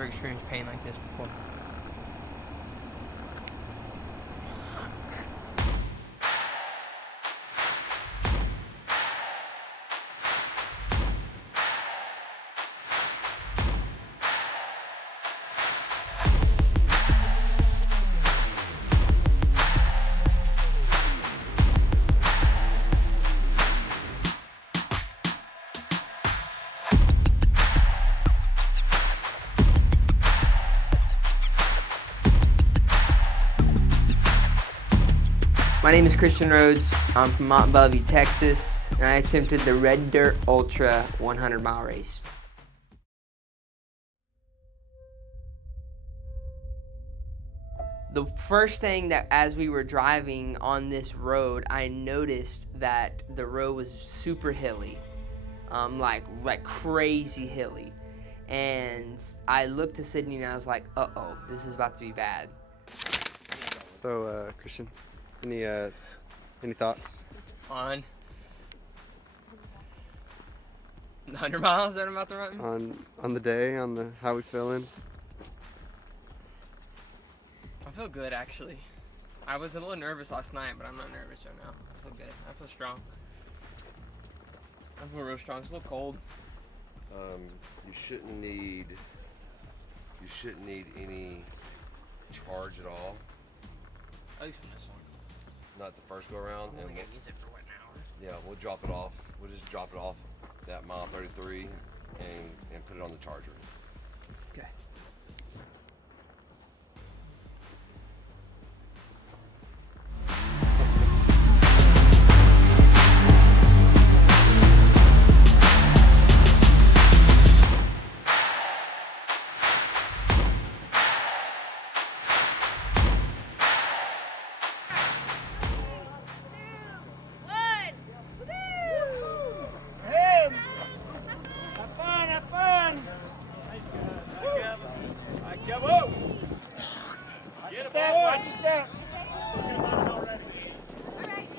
never experienced pain like this before. My name is Christian Rhodes. I'm from Mont Belvieu, Texas, and I attempted the Red Dirt Ultra 100-mile race. The first thing that as we were driving on this road, I noticed that the road was super hilly, like crazy hilly. And I looked to Sydney and I was like, uh-oh, this is about to be bad. So, Christian, any thoughts? On 100 miles that I'm about to run? On the day, how we feeling? I feel good, actually. I was a little nervous last night, but I'm not nervous right now. I feel good. I feel strong. I feel real strong. It's a little cold. You shouldn't need any charge at all. At least from this one. Not the first go around. I'm only gonna use it for what, an hour? Yeah, we'll drop it off. We'll just drop it off that mile 33 and put it on the charger. Okay.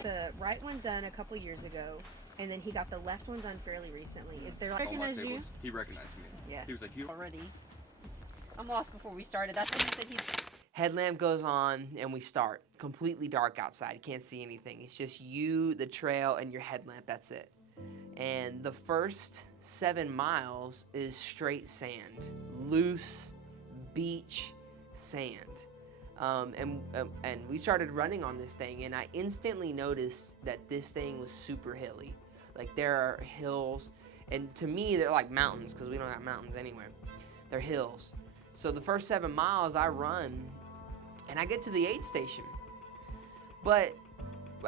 The right one done a couple years ago, and then he got the left one done fairly recently. They're like, recognize you? He recognized me. Yeah. He was like, you Already. I'm lost before we started. That's what he said. Headlamp goes on and we start. Completely dark outside. You can't see anything. It's just you, the trail, and your headlamp. That's it. And the first 7 miles is straight sand. Loose beach sand. And we started running on this thing, and I instantly noticed that this thing was super hilly. Like, there are hills, and to me, they're like mountains, because we don't have mountains anywhere. They're hills. So the first 7 miles I run, and I get to the aid station. But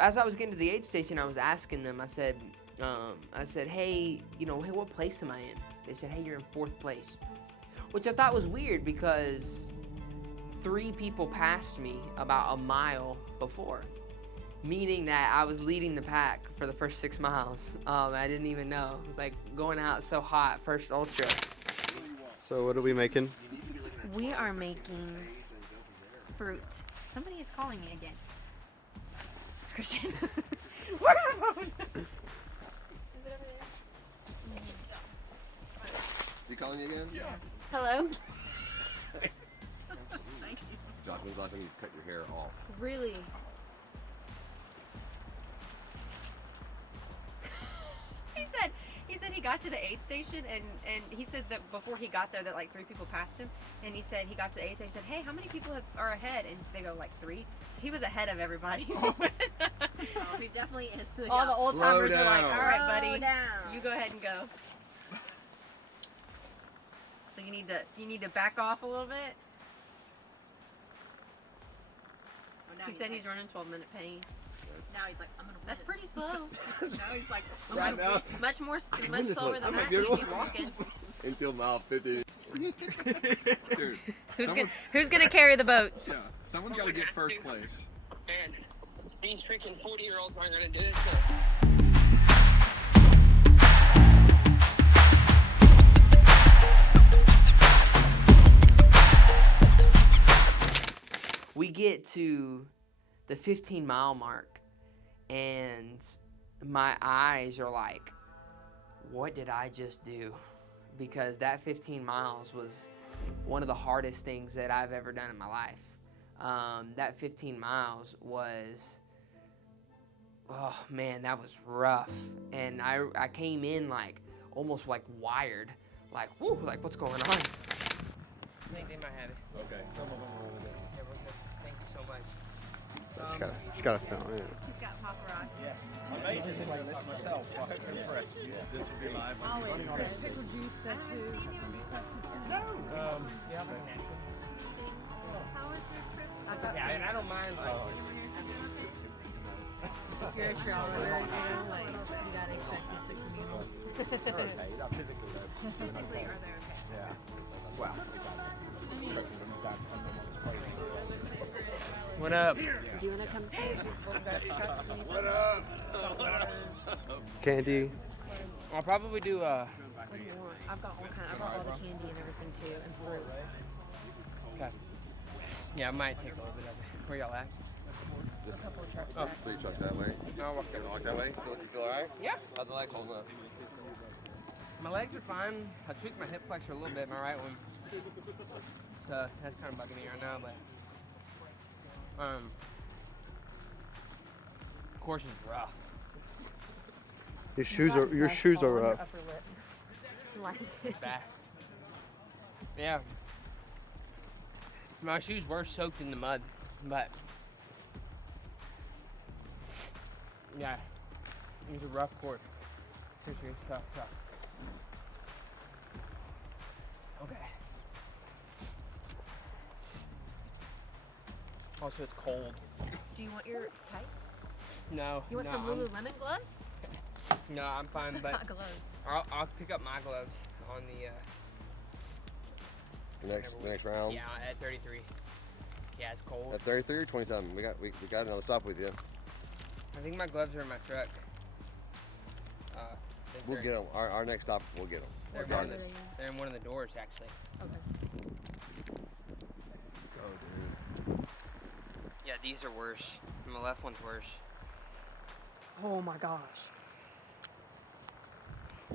as I was getting to the aid station, I was asking them, I said, hey, hey, what place am I in? They said, hey, you're in 4th place. Which I thought was weird because 3 people passed me about a mile before, meaning that I was leading the pack for the first 6 miles. I didn't even know. It was like going out so hot, first ultra. So what are we making? We are making fruit. Somebody is calling me again. It's Christian. Where's my phone? Is he calling you again? Yeah. Hello? Josh, when's the last time you cut your hair off? Really? He said he got to the aid station and he said that before he got there that like 3 people passed him, and he said he got to the aid station and said, hey, how many people are ahead? And they go like 3. So he was ahead of everybody. Oh, he definitely is. All the old timers are like, all right, Slow buddy, down. you go ahead and go. So you need to back off a little bit. He said he's running 12-minute pace. Now he's like, I'm gonna. That's pretty slow. Now he's like, Right now. Much slower than I'm that. a good You one. keep walking. Until mile 50. dude. Who's gonna carry the boats? Yeah, someone's got to get first place. And these freaking 40-year-olds aren't gonna do this. We get to the 15-mile mark, and my eyes are like, what did I just do? Because that 15 miles was one of the hardest things that I've ever done in my life. That 15 miles was, oh man, that was rough. And I came in like almost like wired, like, whoo, like what's going on? I think they might have it. Okay. Yeah, we're good. Thank you so much. Just gotta film it. He's got paparazzi. Yes. I made it like this myself. I hope you're impressed. This will be live. Pickle juice, that too. Yeah, How was your trip? I don't mind like If you're a traveler, like, you gotta expect it to communal. Physically, are they okay? What up? Do you wanna come see? What up? Candy. I'll probably do What do you want? I've got all the candy and everything too, and fruit. okay. Yeah, I might take a little bit of it. Where y'all at? A couple of trucks Oh. back. 3 trucks that way. I'll walk You walk that way? You feel alright? Yeah. How's the legs holding up? My legs are fine. I tweaked my hip flexor a little bit, my right one. So that's kind of bugging me right now, but course is rough. Your shoes are rough. Upper lip. Like, Bad. Yeah. My shoes were soaked in the mud, but yeah, it was a rough course. Seriously, tough. Okay. Also, it's cold. Do you want your tights? No, You want no, some Lululemon gloves? no, I'm fine, but Not gloves. I'll pick up my gloves on the The next round. yeah, at 33. Yeah, it's cold. At 33 or 27? We got another stop with you. I think my gloves are in my truck. We'll get them. Our next stop, we'll get them. They're, what one color of are the, they in? they're in one of the doors, actually. Okay. Yeah, these are worse. My left one's worse. Oh my gosh.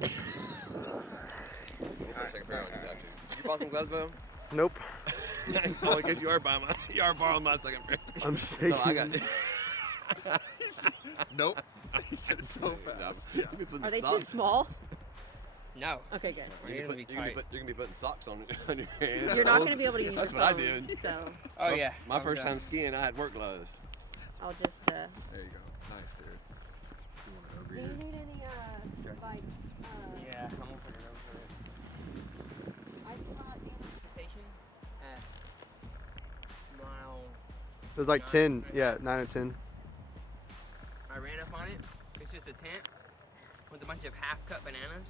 Second pair on you, got to. You bought some gloves, Bo? Nope. Oh, I guess you are buying my. You are borrowing my second pair. I'm shaking. No, I got. Nope. He said it so fast. Are they too small? No. Okay, good. You're gonna be tight. You're gonna be putting socks on your hands. You're not gonna be able to use That's your what I phones, did. So Oh yeah. My I'm first done. time skiing, I had work gloves. I'll just. There you go. Nice, dude. You want it over Do you need any like Yeah, I'm gonna put it over it. Station at mile. It was like 10. Yeah, 9 or 10. I ran up on it. It's just a tent with a bunch of half-cut bananas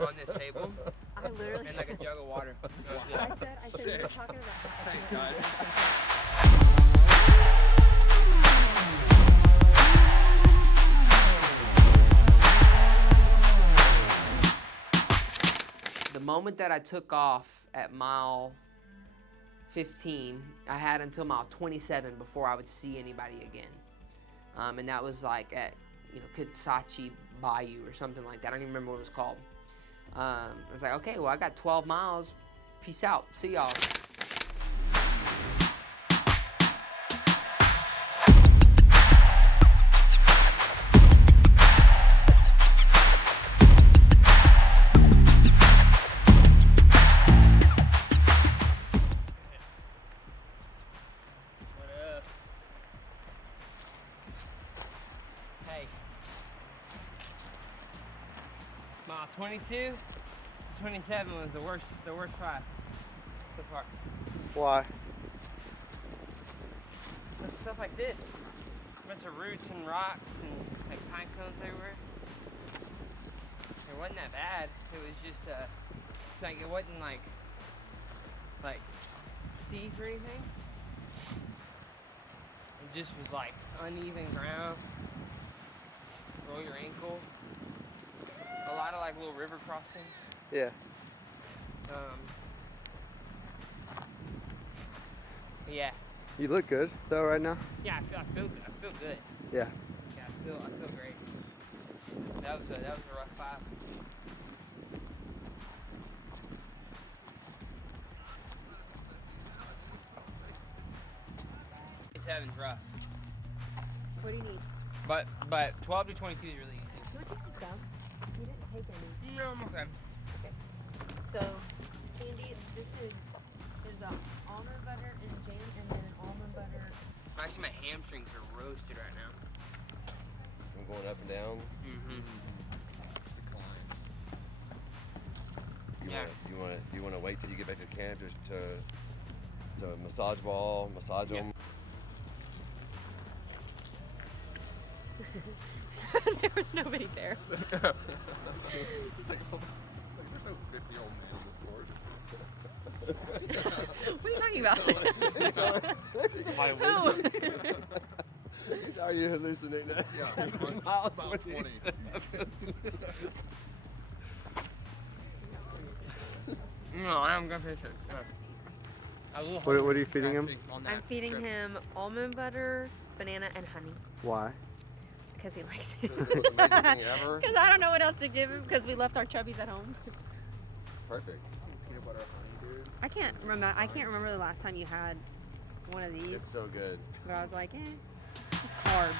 on this table I literally and like a jug of water. That was it. I said we were talking about Thanks, guys. The moment that I took off at mile 15, I had until mile 27 before I would see anybody again. And that was like at, Kitsachi Bayou or something like that. I don't even remember what it was called. I was like, okay, well, I got 12 miles. Peace out. See y'all. What up? Hey. Mile 22, 27 was the worst 5 so far. Why? Stuff like this. A bunch of roots and rocks and like pine cones everywhere. It wasn't that bad. It was just like it wasn't like steep or anything. It just was like uneven ground. Roll your ankle. A lot of like little river crossings. Yeah. Yeah. You look good though right now. Yeah, I feel good. Yeah. Yeah, I feel great. That was a rough 5. 27's rough. What do you need? But 12 to 22 is really easy. You want to take some gum? You didn't take any. No, I'm okay. So, Candy, there's almond butter and jam, and then an almond butter. Actually, my hamstrings are roasted right now. I'm going up and down. Mm-hmm. You want to wait till you get back to camp just to massage ball, massage them. There was nobody there. There's no 50-year-old man in this course. What are you talking about? It's my No. Are you hallucinating? Yeah, Mile about 20. No, I'm gonna finish it. What are you feeding him? I'm feeding him almond butter, banana, and honey Why? because he likes it. Amazing thing ever. Because I don't know what else to give him because we left our chubbies at home. Perfect. Peanut butter honey, dude. I can't remember the last time you had one of these, It's so good. but I was like, just carbs.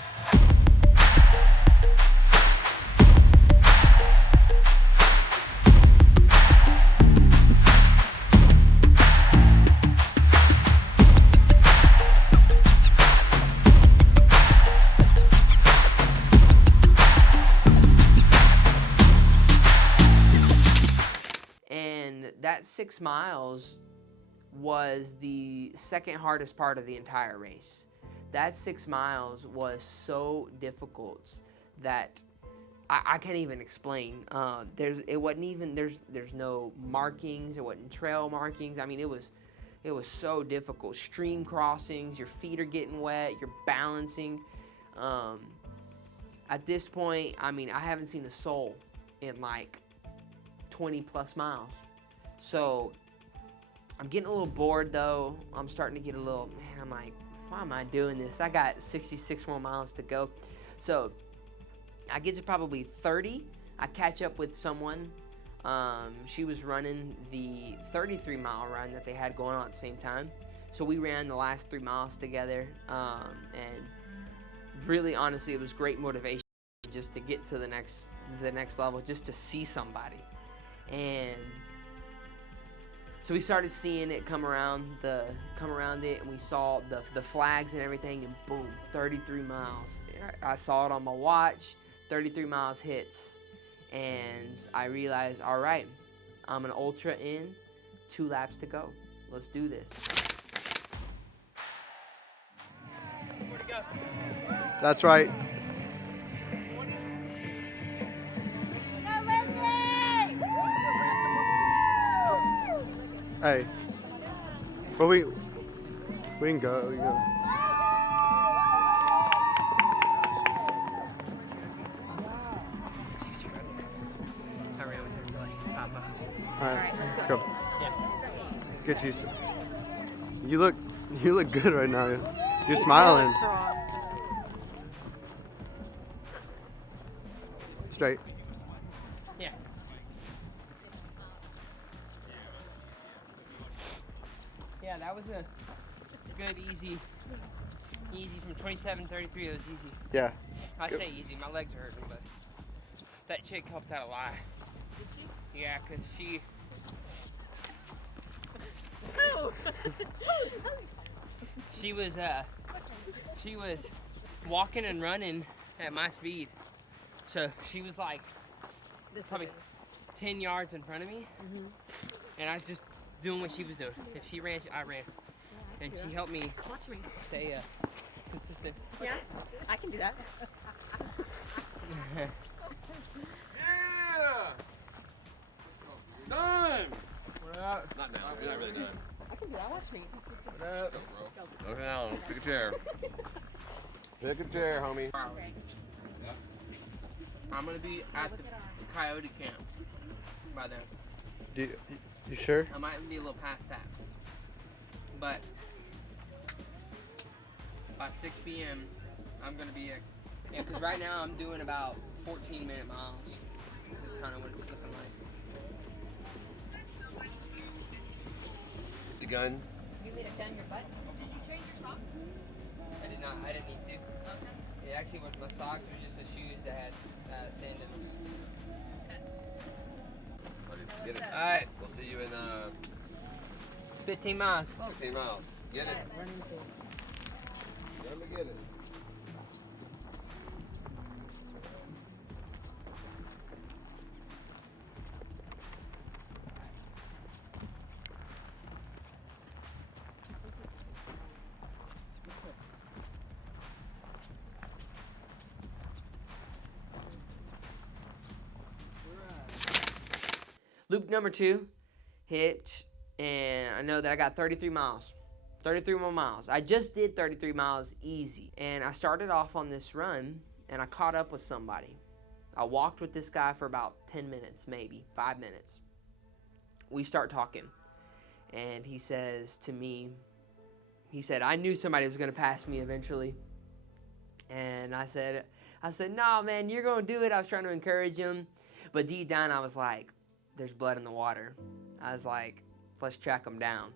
And that 6 miles was the second hardest part of the entire race. That 6 miles was so difficult that I can't even explain. There's no markings. There wasn't trail markings. I mean, it was so difficult. Stream crossings. Your feet are getting wet. You're balancing. At this point, I mean, I haven't seen a soul in like 20 plus miles. So I'm getting a little bored though. I'm starting to get a little, man, I'm like, why am I doing this? I got 66 more miles to go. So I get to probably 30. I catch up with someone. She was running the 33-mile run that they had going on at the same time. So we ran the last 3 miles together. And really, honestly, it was great motivation just to get to the next level, just to see somebody. And so we started seeing it come around it, and we saw the flags and everything, and boom, 33 miles. I saw it on my watch, 33 miles hits, and I realized, all right, I'm an ultra in, 2 laps to go. Let's do this. Where'd it go? That's right. Hey. Well, we can go. We can go. I ran with her for like 5 miles. All right, let's go. Yeah. Let's get you. You look good right now. You're smiling. Straight. Yeah. Yeah, that was a good, easy from 27:33. It was easy. Yeah. I say easy. My legs are hurting, but that chick helped out a lot. Did she? Yeah, 'cause she was walking and running at my speed. So she was like probably 10 yards in front of me, and I was just doing what she was doing. If she ran, I ran, and she helped me stay consistent. Yeah, I can do that. Yeah! Done! What up? Not now. You're not really done. I can do that. Watch me. What up? Go down. Pick a chair. Pick a chair, homie. I'm gonna be at the coyote camp by then. You sure? I might be a little past that, but by 6 p.m. I'm gonna be at. Yeah, because right now I'm doing about 14-minute miles. That's kind of what it's looking like. The gun. You need to gun your butt. Did you change your socks? I did not. I didn't need to. Okay. It actually was my socks or just the shoes that had sand in them. Get it. All right, We'll see you in 15 miles. 15 miles. Get it. Let me get it. Loop number 2, hitch, and I know that I got 33 miles. 33 more miles. I just did 33 miles easy. And I started off on this run, and I caught up with somebody. I walked with this guy for about 10 minutes, maybe 5 minutes. We start talking, and he says to me, he said, I knew somebody was going to pass me eventually. And I said, no, man, you're going to do it. I was trying to encourage him. But deep down, I was like, there's blood in the water. I was like, let's track him down.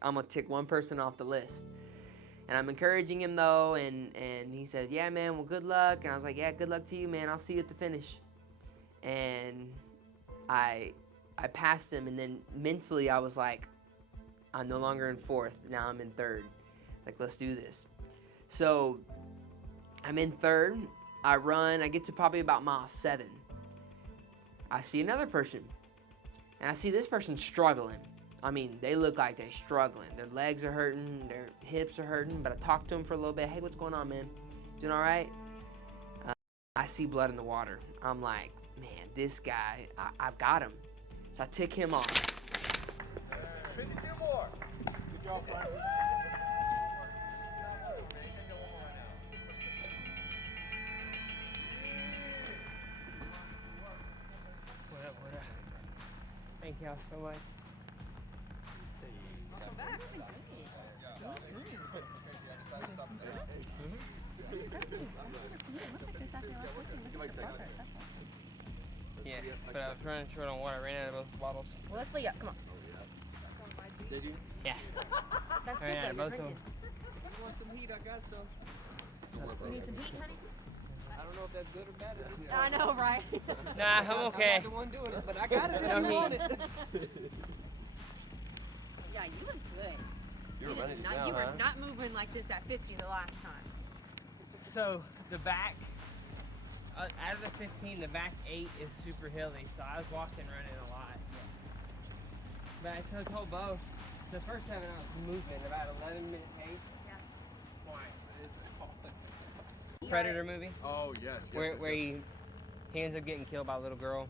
I'm going to tick one person off the list. And I'm encouraging him, though, and he said, yeah, man, well, good luck. And I was like, yeah, good luck to you, man. I'll see you at the finish. And I passed him, and then mentally I was like, I'm no longer in 4th. Now I'm in 3rd. Like, let's do this. So I'm in 3rd. I run. I get to probably about mile 7. I see another person. And I see this person struggling. I mean, they look like they're struggling. Their legs are hurting, their hips are hurting, but I talked to them for a little bit. Hey, what's going on, man? Doing all right? I see blood in the water. I'm like, man, this guy, I've got him. So I tick him off. 52 more. Good job, Frank. What up? Thank y'all so much. Yeah, but I was running short on water. I ran out of both bottles. Well, let's fill you up. Come on. Did you? Yeah. That's I ran out of both of them. You want some heat? I got some. You need some heat, honey? I don't know if that's good or bad. I know, right? Nah, I'm okay. I'm not the one doing it, but I got it. No heat. Yeah, you look good. You were running it down, You were huh? not moving like this at 50 the last time. So the back, out of the 15, the back 8 is super hilly. So I was walking, running a lot. But I told Bo, the first 7 I was moving about 11-minute pace. Yeah. Why? Predator movie Oh, yes. where he ends up getting killed by a little girl.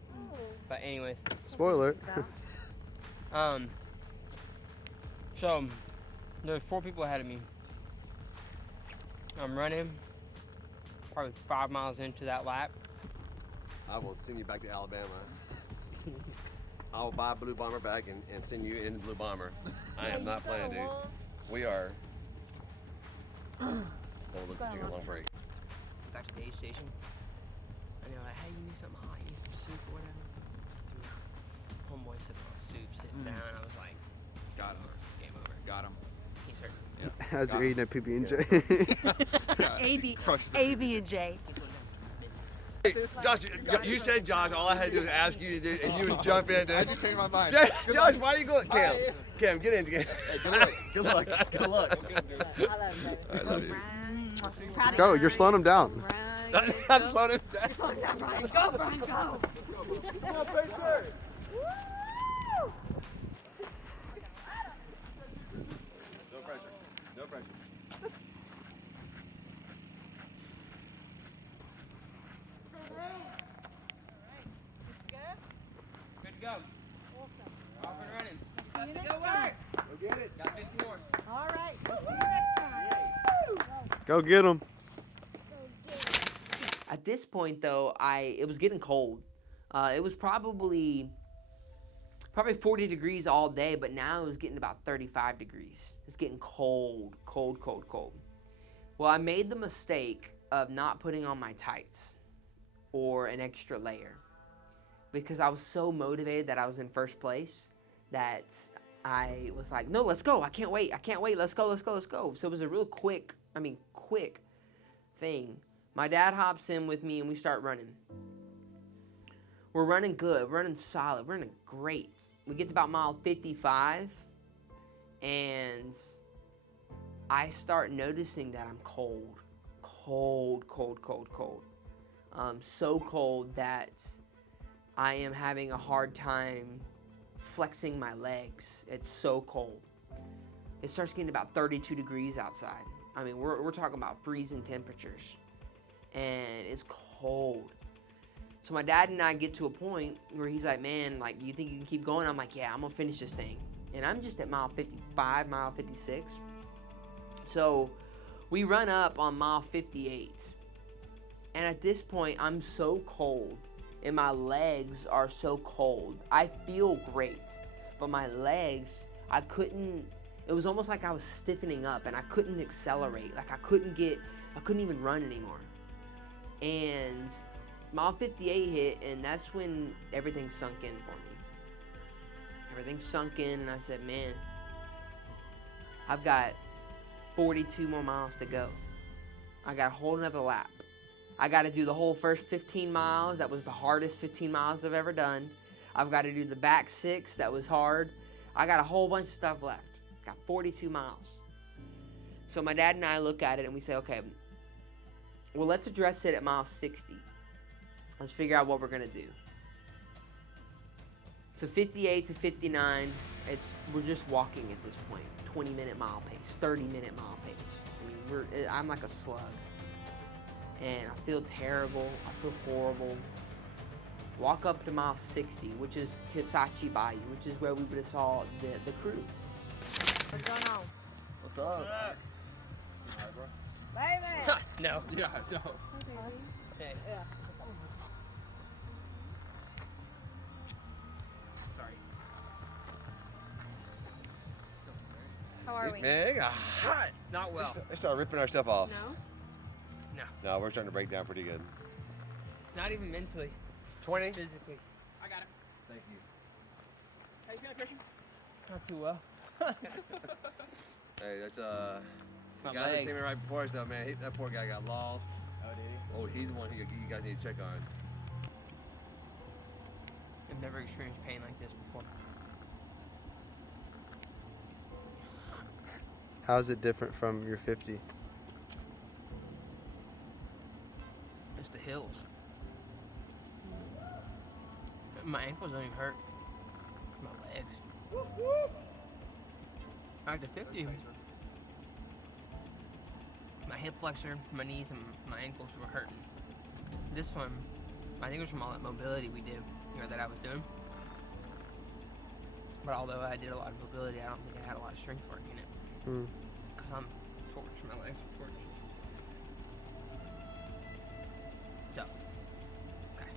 But anyways, Spoiler. so there's 4 people ahead of me. I'm running, probably 5 miles into that lap. I will send you back to Alabama. I will buy a Blue Bomber back and send you in the Blue Bomber. I am not playing, dude. We are. Oh, look, let's take a long break. Got to the aid station, and they're like, hey, you need something hot, you need some soup or whatever? Homeboy sipping on soup, sitting down, I was like, Got him. Game over. Got him. he's hurt. As you're eating a PB&J. A, B, and J. He's one Hey, Josh, you said Josh. All I had to do was ask you to do is you would jump in. I just changed my mind. Josh, why are you going? Cam, get in. Hey, good luck. Good luck. I love you. Let's go. You're slowing him down. I'm slowing him down. Slow down, Brian. Go, Brian, go. No pressure. No pressure. Good to go. Off and running. Let's go work. Go get it. Got 50 more. All right. See you next time. Go get him. At this point, though, it was getting cold. It was probably 40 degrees all day, but now it was getting about 35 degrees. It's getting cold. Well, I made the mistake of not putting on my tights or an extra layer because I was so motivated that I was in first place that I was like, no, let's go. I can't wait. Let's go. So it was a real quick thing. My dad hops in with me and we start running. We're running good. We're running solid. We're running great. We get to about mile 55 and I start noticing that I'm cold. So cold that I am having a hard time flexing my legs. It's so cold. It starts getting about 32 degrees outside. I mean, we're talking about freezing temperatures. And it's cold. So my dad and I get to a point where he's like, man, like, you think you can keep going? I'm like, yeah, I'm gonna finish this thing. And I'm just at mile 55, mile 56. So we run up on mile 58. And at this point, I'm so cold and my legs are so cold. I feel great, but my legs, it was almost like I was stiffening up and I couldn't accelerate. Like I couldn't even run anymore. And mile 58 hit, and that's when everything sunk in for me. Everything sunk in, and I said, man, I've got 42 more miles to go. I got a whole nother lap. I got to do the whole first 15 miles. That was the hardest 15 miles I've ever done. I've got to do the back 6. That was hard. I got a whole bunch of stuff left. Got 42 miles. So my dad and I look at it and we say, okay, well, let's address it at mile 60. Let's figure out what we're going to do. So 58 to 59, we're just walking at this point. 20-minute mile pace, 30-minute mile pace. I mean, I'm like a slug. And I feel terrible. I feel horrible. Walk up to mile 60, which is Kisachi Bayou, which is where we would have saw the crew. What's going on? What's up? Baby! No. Yeah, no. Hey. Yeah. Sorry. How are we? Man, it got hot. Not well. They started ripping our stuff off. No? No, we're starting to break down pretty good. Not even mentally. 20? Physically. I got it. Thank you. How you feeling, Christian? Not too well. Hey, that's My the guy that leg. came in right before us though, man. That poor guy got lost. Oh, did he? Oh, he's the one who you guys need to check on. I've never experienced pain like this before. How's it different from your 50? It's the hills. My ankles don't even hurt. My legs. Back to 50. My hip flexor, my knees, and my ankles were hurting. This one, I think it was from all that mobility we did, that I was doing. But although I did a lot of mobility, I don't think I had a lot of strength work in it. Because I'm torched, my legs are torched. Tough. Okay.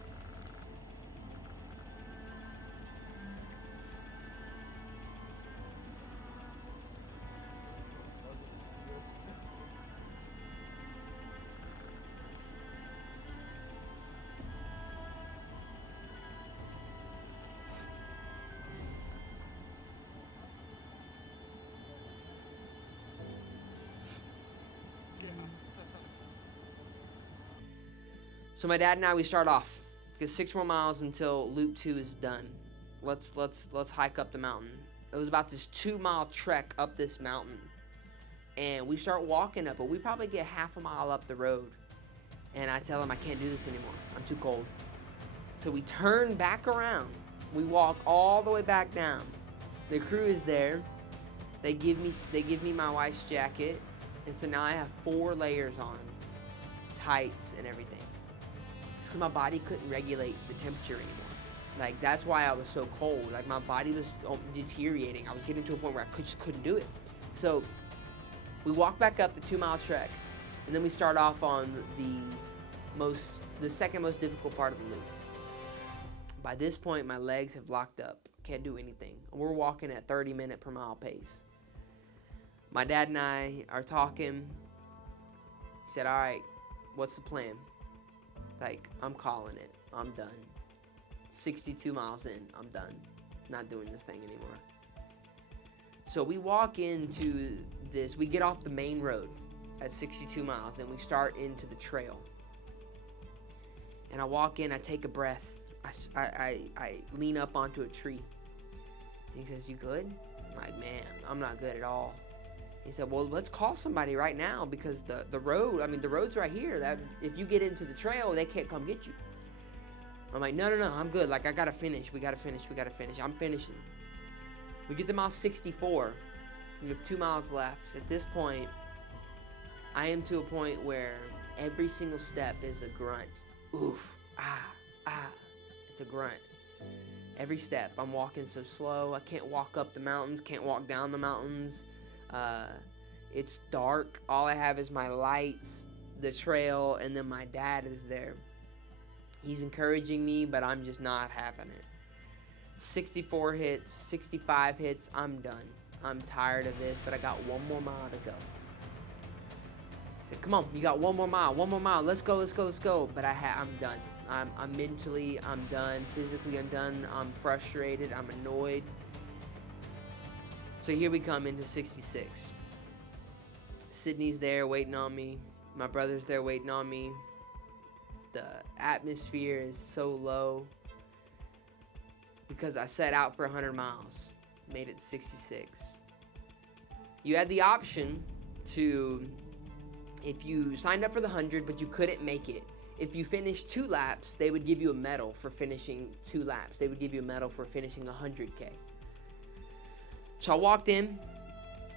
So my dad and I, we start off. Get 6 more miles until loop 2 is done. Let's hike up the mountain. It was about this 2-mile trek up this mountain. And we start walking up, but we probably get half a mile up the road. And I tell him I can't do this anymore. I'm too cold. So we turn back around. We walk all the way back down. The crew is there. They give me my wife's jacket. And so now I have 4 layers on. Tights and everything. Because my body couldn't regulate the temperature anymore. Like, that's why I was so cold. Like, my body was deteriorating. I was getting to a point where I just couldn't do it. So we walk back up the 2-mile trek, and then we start off on the second most difficult part of the loop. By this point, my legs have locked up. Can't do anything. We're walking at 30-minute per mile pace. My dad and I are talking. He said, all right, what's the plan? Like, I'm calling it. I'm done. 62 miles in, I'm done. Not doing this thing anymore. So we walk into this, we get off the main road at 62 miles and we start into the trail. And I walk in, I take a breath, I lean up onto a tree. And he says, "You good?" I'm like, "Man, I'm not good at all." He said, "Well, let's call somebody right now because the road's right here. That if you get into the trail, they can't come get you." I'm like, no, I'm good. Like, I gotta finish. We gotta finish. I'm finishing. We get to mile 64. We have 2 miles left. At this point, I am to a point where every single step is a grunt. Oof, it's a grunt. Every step, I'm walking so slow. I can't walk up the mountains, can't walk down the mountains. It's dark. All I have is my lights, the trail, and then my dad is there. He's encouraging me, but I'm just not having it. 64 hits, 65 hits, I'm done. I'm tired of this, but I got 1 more mile to go. He said, "Come on, you got 1 more mile, let's go. But I'm done. I'm mentally, I'm done. Physically, I'm done. I'm frustrated, I'm annoyed. So here we come into 66. Sydney's there waiting on me. My brother's there waiting on me. The atmosphere is so low because I set out for 100 miles, made it 66. You had the option to, if you signed up for the 100 but you couldn't make it, if you finished 2 laps, they would give you a medal for finishing 2 laps. They would give you a medal for finishing 100K. So I walked in,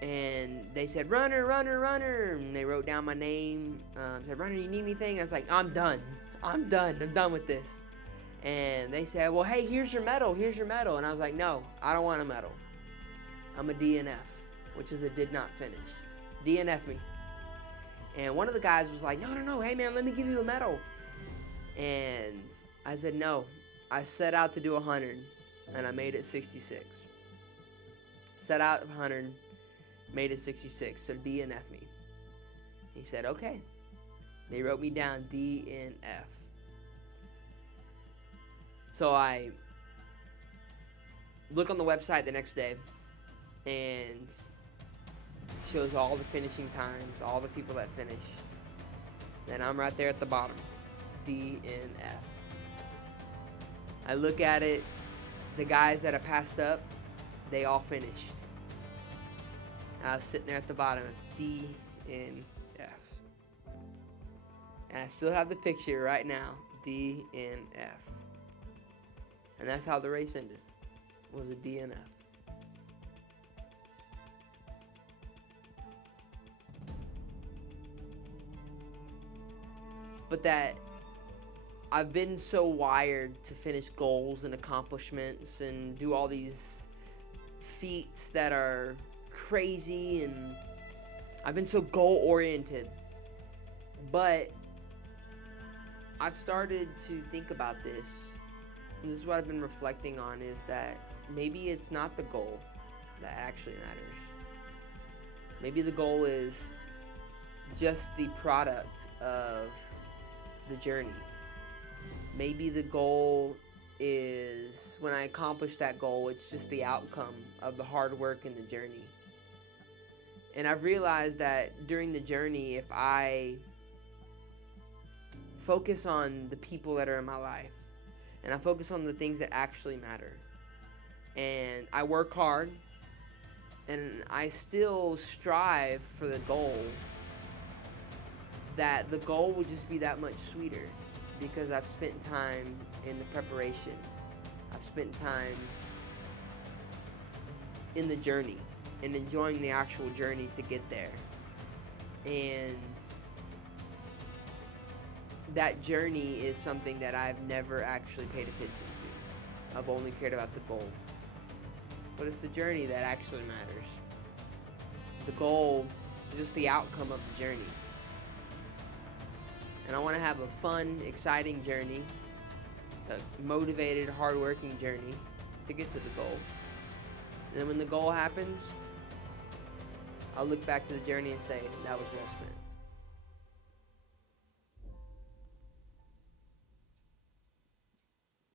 and they said, "Runner, runner, runner," and they wrote down my name. Said, "Runner, you need anything?" I was like, I'm done with this. And they said, "Well, hey, here's your medal, and I was like, "No, I don't want a medal. I'm a DNF, which is a did not finish. DNF me." And one of the guys was like, no, hey man, let me give you a medal. And I said, "No, I set out to do 100, and I made it 66. Set out 100, made it 66, so DNF me." He said, "Okay." They wrote me down DNF. So I look on the website the next day, and it shows all the finishing times, all the people that finished. Then I'm right there at the bottom, DNF. I look at it, the guys that I passed up, they all finished. I was sitting there at the bottom, DNF. And I still have the picture right now, DNF. And that's how the race ended, was a DNF. But that I've been so wired to finish goals and accomplishments and do all these feats that are crazy, and I've been so goal oriented. But I've started to think about this, and this is what I've been reflecting on, is that maybe it's not the goal that actually matters. Maybe the goal is just the product of the journey. Maybe the goal is, when I accomplish that goal, it's just the outcome of the hard work and the journey. And I've realized that during the journey, if I focus on the people that are in my life, and I focus on the things that actually matter, and I work hard, and I still strive for the goal, that the goal will just be that much sweeter, because I've spent time in the preparation. I've spent time in the journey and enjoying the actual journey to get there. And that journey is something that I've never actually paid attention to. I've only cared about the goal. But it's the journey that actually matters. The goal is just the outcome of the journey. And I want to have a fun, exciting journey, a motivated, hardworking journey to get to the goal. And then when the goal happens, I'll look back to the journey and say, that was well spent.